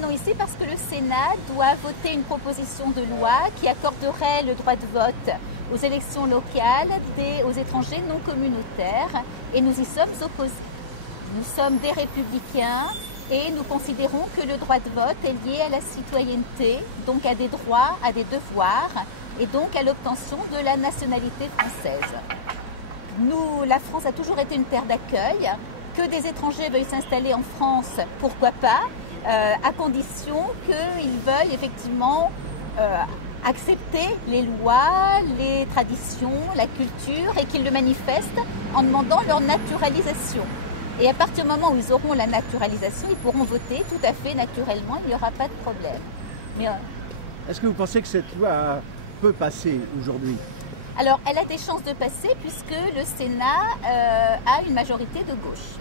venons ici parce que le Sénat doit voter une proposition de loi qui accorderait le droit de vote aux élections locales aux étrangers non communautaires et nous y sommes opposés. Nous sommes des républicains et nous considérons que le droit de vote est lié à la citoyenneté, donc à des droits, à des devoirs et donc à l'obtention de la nationalité française. La France a toujours été une terre d'accueil. Que des étrangers veuillent s'installer en France, pourquoi pas, à condition qu'ils veuillent effectivement accepter les lois, les traditions, la culture et qu'ils le manifestent en demandant leur naturalisation. Et à partir du moment où ils auront la naturalisation, ils pourront voter tout à fait naturellement, il n'y aura pas de problème. Est-ce que vous pensez que cette loi peut passer aujourd'hui? Alors, elle a des chances de passer puisque le Sénat a une majorité de gauche.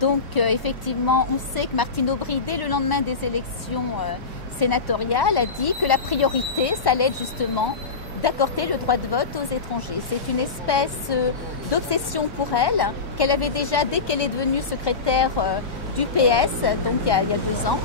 Donc, effectivement, on sait que Martine Aubry, dès le lendemain des élections sénatoriales, a dit que la priorité, ça allait être justement d'accorder le droit de vote aux étrangers. C'est une espèce d'obsession pour elle, qu'elle avait déjà dès qu'elle est devenue secrétaire du PS, donc il y a 2 ans.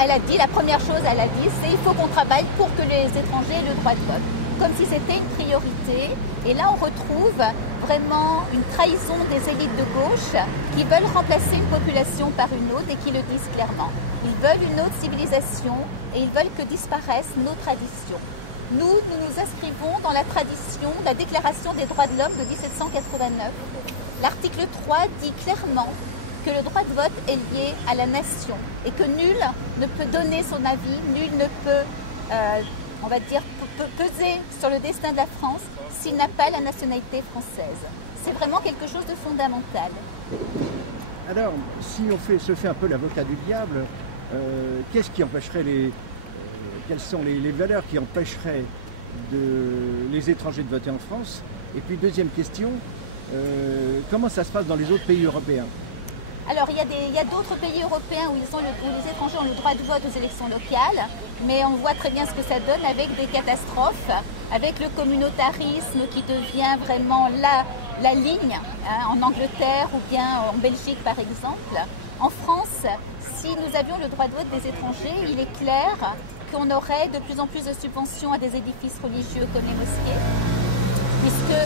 Elle a dit, la première chose, elle a dit, c'est il faut qu'on travaille pour que les étrangers aient le droit de vote. Comme si c'était une priorité. Et là, on retrouve vraiment une trahison des élites de gauche qui veulent remplacer une population par une autre et qui le disent clairement. Ils veulent une autre civilisation et ils veulent que disparaissent nos traditions. Nous nous inscrivons dans la tradition de la Déclaration des droits de l'homme de 1789. L'article 3 dit clairement que le droit de vote est lié à la nation et que nul ne peut donner son avis, nul ne peut, on va dire, peser sur le destin de la France s'il n'a pas la nationalité française. C'est vraiment quelque chose de fondamental. Alors, si on se fait un peu l'avocat du diable, qu'est-ce qui empêcherait quelles sont les valeurs qui empêcheraient les étrangers de voter en France? Et puis, deuxième question, comment ça se passe dans les autres pays européens? Alors, il y a d'autres pays européens où les étrangers ont le droit de vote aux élections locales, mais on voit très bien ce que ça donne avec des catastrophes, avec le communautarisme qui devient vraiment la ligne, hein, en Angleterre ou bien en Belgique par exemple. En France, si nous avions le droit de vote des étrangers, il est clair qu'on aurait de plus en plus de subventions à des édifices religieux comme les mosquées, puisque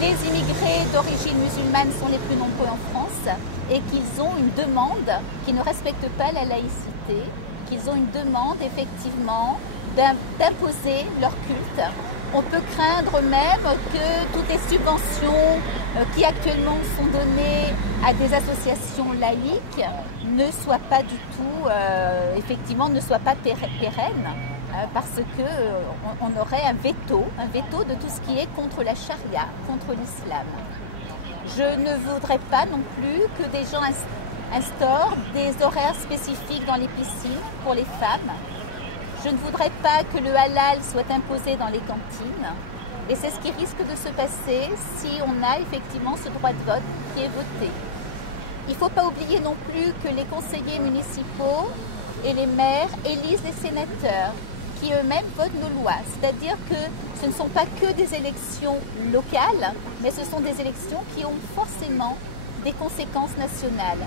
les immigrés d'origine musulmane sont les plus nombreux en France et qu'ils ont une demande qui ne respecte pas la laïcité, qu'ils ont une demande effectivement d'imposer leur culte. On peut craindre même que toutes les subventions qui actuellement sont données à des associations laïques ne soient pas du tout, effectivement, ne soient pas pérennes. Parce qu'on aurait un veto de tout ce qui est contre la charia, contre l'islam. Je ne voudrais pas non plus que des gens instaurent des horaires spécifiques dans les piscines pour les femmes. Je ne voudrais pas que le halal soit imposé dans les cantines. Et c'est ce qui risque de se passer si on a effectivement ce droit de vote qui est voté. Il ne faut pas oublier non plus que les conseillers municipaux et les maires élisent les sénateurs, qui eux-mêmes votent nos lois. C'est-à-dire que ce ne sont pas que des élections locales, mais ce sont des élections qui ont forcément des conséquences nationales.